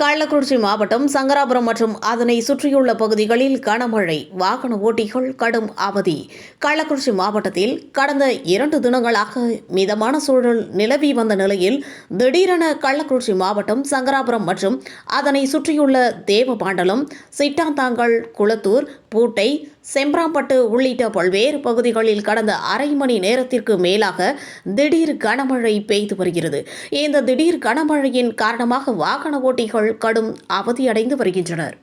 கள்ளக்குறிச்சி மாவட்டம் சங்கராபுரம் மற்றும் அதனை சுற்றியுள்ள பகுதிகளில் கனமழை, வாகன ஓட்டிகள் கடும் அவதி. கள்ளக்குறிச்சி மாவட்டத்தில் கடந்த 2 தினங்களாக மிதமான சூழல் நிலவி வந்த நிலையில் திடீரென கள்ளக்குறிச்சி மாவட்டம் சங்கராபுரம் மற்றும் அதனை சுற்றியுள்ள தேவபாண்டலம், சிட்டாந்தாங்கல், குளத்தூர், பூட்டை, செம்ப்ராம்பட்டு உள்ளிட்ட பல்வேறு பகுதிகளில் கடந்த அரை மணி நேரத்திற்கு மேலாக திடீர் கனமழை பெய்து வருகிறது. இந்த திடீர் கனமழையின் காரணமாக வாகன ஓட்டிகள் கடும் அவதியடைந்து வருகின்றனர்.